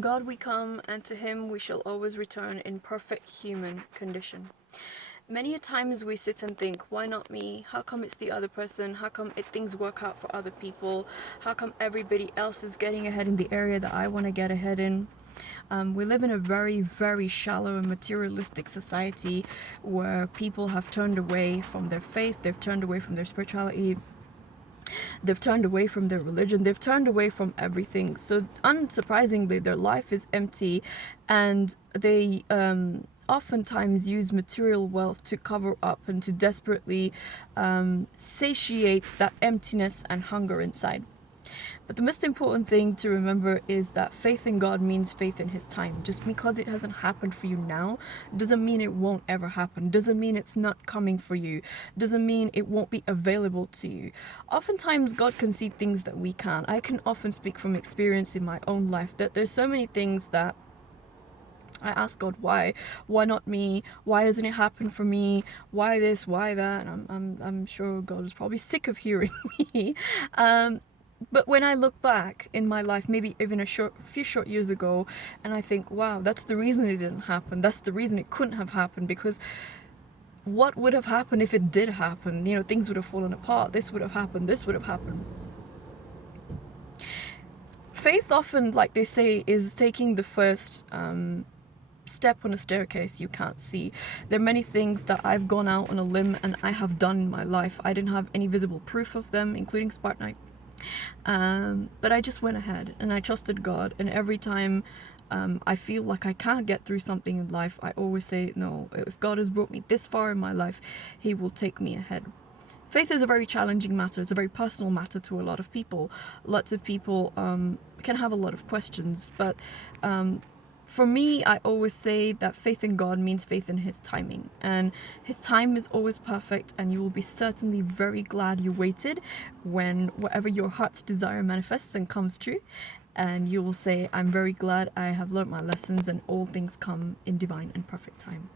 God we come, and to him we shall always return in perfect human condition. Many a times we sit and think, why not me? How come it's the other person? How come things work out for other people? How come everybody else is getting ahead in the area that I want to get ahead in? We live in a very, very shallow and materialistic society where people have turned away from their faith, they've turned away from their spirituality, they've turned away from their religion, they've turned away from everything. So unsurprisingly, their life is empty, and they oftentimes use material wealth to cover up and to desperately satiate that emptiness and hunger inside. But the most important thing to remember is that faith in God means faith in his time. Just because it hasn't happened for you now doesn't mean it won't ever happen. Doesn't mean it's not coming for you. Doesn't mean it won't be available to you. Oftentimes God can see things that we can't. I can often speak from experience in my own life that there's so many things that I ask God, why not me? Why hasn't it happened for me? Why this? Why that? And I'm sure God is probably sick of hearing me. But when I look back in my life, maybe even a few short years ago, and I think, wow, that's the reason it didn't happen. That's the reason it couldn't have happened, because what would have happened if it did happen? You know, things would have fallen apart. This would have happened. This would have happened. Faith often, like they say, is taking the first step on a staircase you can't see. There are many things that I've gone out on a limb and I have done in my life. I didn't have any visible proof of them, including Spartanite. But I just went ahead and I trusted God, and every time I feel like I can't get through something in life, I always say, no, if God has brought me this far in my life, he will take me ahead. Faith is a very challenging matter. It's a very personal matter to a lot of people. Lots of people can have a lot of questions, but for me, I always say that faith in God means faith in his timing, and his time is always perfect, and you will be certainly very glad you waited when whatever your heart's desire manifests and comes true, and you will say, I'm very glad I have learnt my lessons and all things come in divine and perfect time.